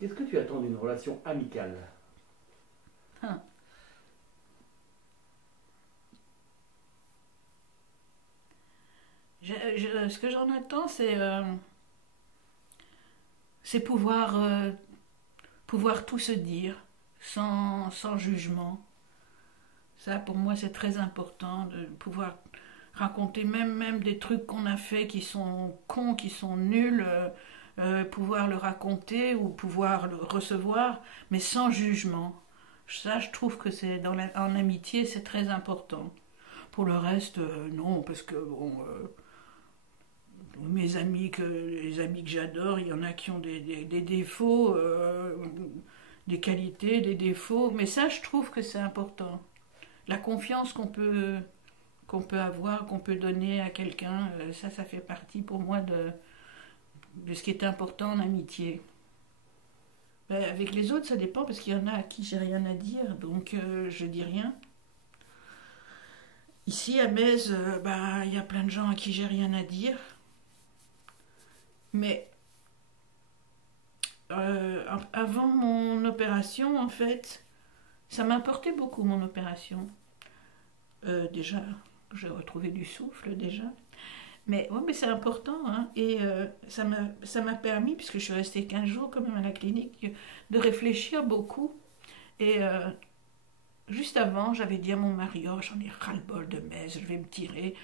Qu'est-ce que tu attends d'une relation amicale? Hein. Ce que j'en attends, c'est pouvoir tout se dire sans jugement. Ça, pour moi, c'est très important de pouvoir raconter même des trucs qu'on a fait qui sont cons, qui sont nuls, pouvoir le raconter ou pouvoir le recevoir, mais sans jugement. Ça, je trouve que en amitié, c'est très important. Pour le reste, non, parce que bon, les amis que j'adore, il y en a qui ont des défauts, des qualités, des défauts, mais ça, je trouve que c'est important. La confiance qu'on peut avoir, qu'on peut donner à quelqu'un, ça fait partie pour moi de ce qui est important en amitié. Ben, avec les autres, ça dépend parce qu'il y en a à qui j'ai rien à dire, donc je dis rien. Ici à Metz, ben, il y a plein de gens à qui j'ai rien à dire, mais avant mon opération, en fait, ça m'importait beaucoup mon opération. Déjà, j'ai retrouvé du souffle déjà. Mais, ouais, mais c'est important, hein. Et ça m'a permis, puisque je suis restée 15 jours quand même à la clinique, de réfléchir beaucoup. Et juste avant, j'avais dit à mon mari, oh, j'en ai ras-le-bol de Metz, je vais me tirer.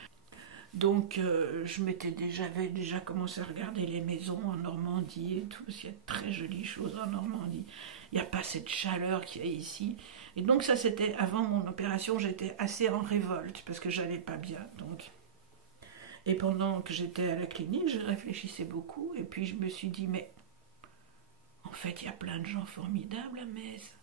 Donc j'avais déjà commencé à regarder les maisons en Normandie et tout, il y a de très jolies choses en Normandie. Il n'y a pas cette chaleur qu'il y a ici. Et donc ça c'était avant mon opération, j'étais assez en révolte parce que j'allais pas bien. Donc. Et pendant que j'étais à la clinique, je réfléchissais beaucoup et puis je me suis dit mais en fait il y a plein de gens formidables à Metz.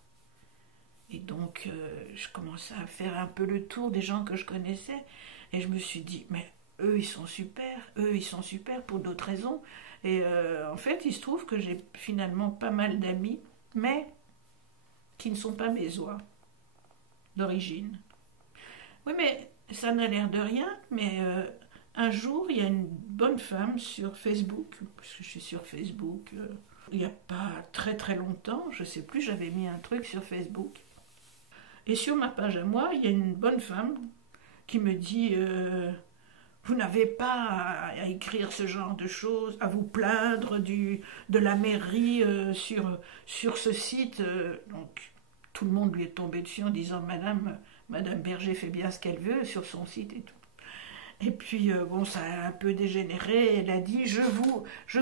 Et donc je commençais à faire un peu le tour des gens que je connaissais et je me suis dit mais eux ils sont super pour d'autres raisons. Et en fait il se trouve que j'ai finalement pas mal d'amis mais qui ne sont pas mésois d'origine. Oui, mais ça n'a l'air de rien, mais un jour, il y a une bonne femme sur Facebook, puisque je suis sur Facebook, il n'y a pas très très longtemps, je ne sais plus, j'avais mis un truc sur Facebook. Et sur ma page à moi, il y a une bonne femme qui me dit vous n'avez pas à écrire ce genre de choses, à vous plaindre de la mairie sur ce site. Donc, tout le monde lui est tombé dessus en disant Madame Berger fait bien ce qu'elle veut sur son site et tout. Et puis, bon, ça a un peu dégénéré. Elle a dit je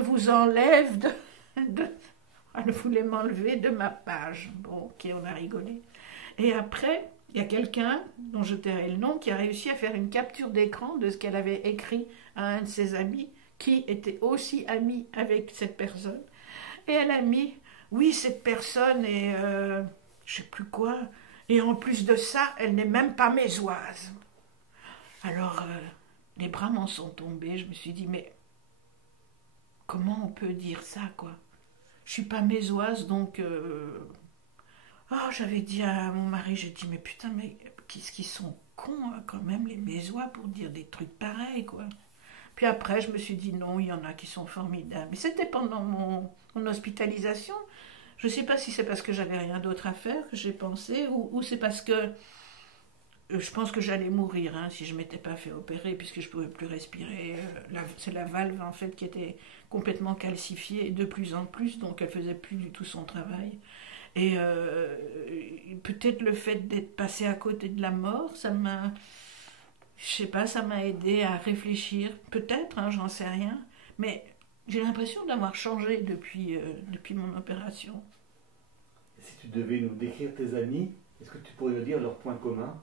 vous enlève elle voulait m'enlever de ma page. Bon, ok, on a rigolé. Et après, il y a quelqu'un, dont je tairai le nom, qui a réussi à faire une capture d'écran de ce qu'elle avait écrit à un de ses amis, qui était aussi ami avec cette personne. Et elle a mis oui, cette personne est je sais plus quoi, et en plus de ça, elle n'est même pas mésoise. Alors, les bras m'en sont tombés, je me suis dit, mais comment on peut dire ça, quoi? Je suis pas mésoise, donc... Oh, j'avais dit à mon mari, j'ai dit, mais putain, mais qu'est-ce qu'ils sont cons, hein, quand même, les mésois, pour dire des trucs pareils, quoi. Puis après, je me suis dit, non, il y en a qui sont formidables. Mais c'était pendant mon hospitalisation. Je ne sais pas si c'est parce que j'avais rien d'autre à faire que j'ai pensé, ou c'est parce que je pense que j'allais mourir hein, si je ne m'étais pas fait opérer, puisque je ne pouvais plus respirer. C'est la valve, en fait, qui était complètement calcifiée, et de plus en plus, donc elle ne faisait plus du tout son travail. Et peut-être le fait d'être passé à côté de la mort, je sais pas, ça m'a aidé à réfléchir. Peut-être, hein, j'en sais rien. Mais j'ai l'impression d'avoir changé depuis mon opération. Si tu devais nous décrire tes amis, est-ce que tu pourrais nous dire leurs points communs?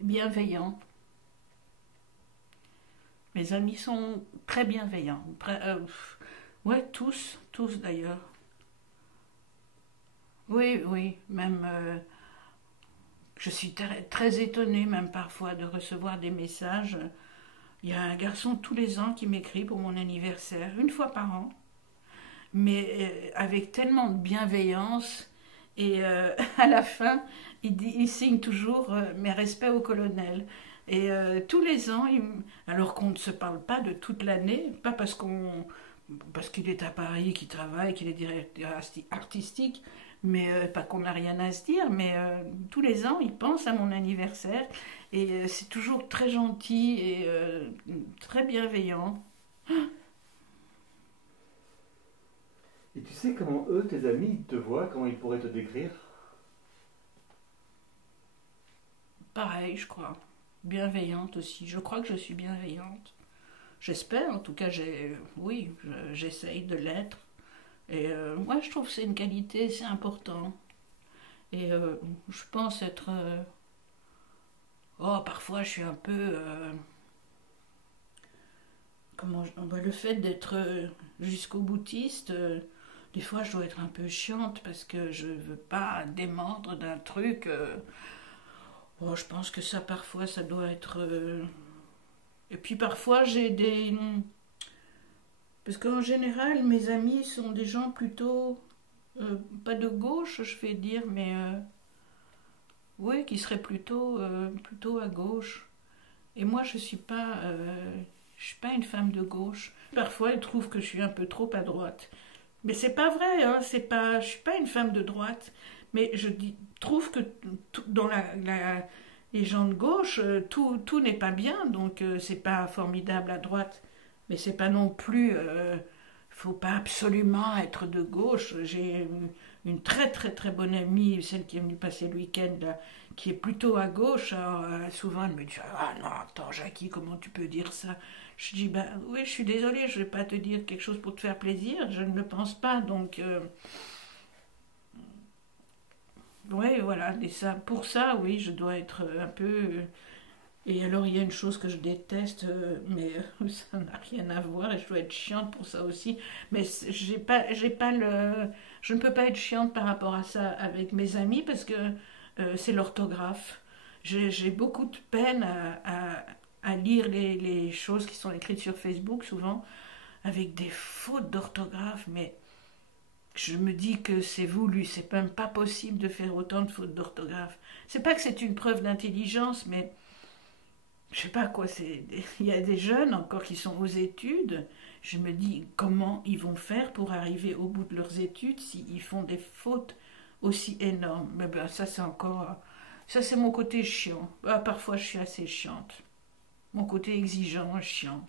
Bienveillants. Mes amis sont très bienveillants. Ouais, tous d'ailleurs. Oui, oui, même je suis très étonnée même parfois de recevoir des messages. Il y a un garçon tous les ans qui m'écrit pour mon anniversaire, une fois par an, mais avec tellement de bienveillance. Et à la fin, il signe toujours mes respects au colonel. Et tous les ans, alors qu'on ne se parle pas de toute l'année, pas parce qu'il est à Paris, qu'il travaille, qu'il est directeur artistique, mais pas qu'on n'a rien à se dire, mais tous les ans, il pense à mon anniversaire et c'est toujours très gentil et très bienveillant. Et tu sais comment eux, tes amis, te voient, comment ils pourraient te décrire? Pareil, je crois. Bienveillante aussi. Je crois que je suis bienveillante. J'espère, en tout cas, oui, j'essaye de l'être. Et moi, je trouve que c'est une qualité, c'est important. Et je pense être... Oh, parfois, je suis un peu... le fait d'être jusqu'au boutiste, des fois, je dois être un peu chiante parce que je veux pas démordre d'un truc. Oh, je pense que ça, parfois, ça doit être... Et puis, parfois, j'ai des... Parce qu'en général, mes amis sont des gens plutôt... pas de gauche, je vais dire, mais... oui, qui seraient plutôt à gauche. Et moi, je suis pas une femme de gauche. Parfois, ils trouvent que je suis un peu trop à droite. Mais c'est pas vrai, hein, je suis pas une femme de droite. Mais trouve que dans les gens de gauche, tout n'est pas bien, donc c'est pas formidable à droite. Mais c'est pas non plus, faut pas absolument être de gauche. J'ai une très très très bonne amie, celle qui est venue passer le week-end là, qui est plutôt à gauche. Alors, souvent elle me dit ah non attends Jackie, comment tu peux dire ça? Je dis ben oui, je suis désolée, je vais pas te dire quelque chose pour te faire plaisir, je ne le pense pas, donc ouais voilà. Et ça, pour ça oui, je dois être un peu et alors il y a une chose que je déteste, mais ça n'a rien à voir et je dois être chiante pour ça aussi. Mais j'ai pas je ne peux pas être chiante par rapport à ça avec mes amis parce que c'est l'orthographe. J'ai beaucoup de peine à lire les choses qui sont écrites sur Facebook souvent avec des fautes d'orthographe, mais je me dis que c'est voulu, c'est même pas possible de faire autant de fautes d'orthographe. C'est pas que c'est une preuve d'intelligence, mais je sais pas quoi, il y a des jeunes encore qui sont aux études. Je me dis comment ils vont faire pour arriver au bout de leurs études s'ils font des fautes aussi énormes. Mais ben ça c'est encore, ça c'est mon côté chiant. Ah, parfois je suis assez chiante. Mon côté exigeant, chiant.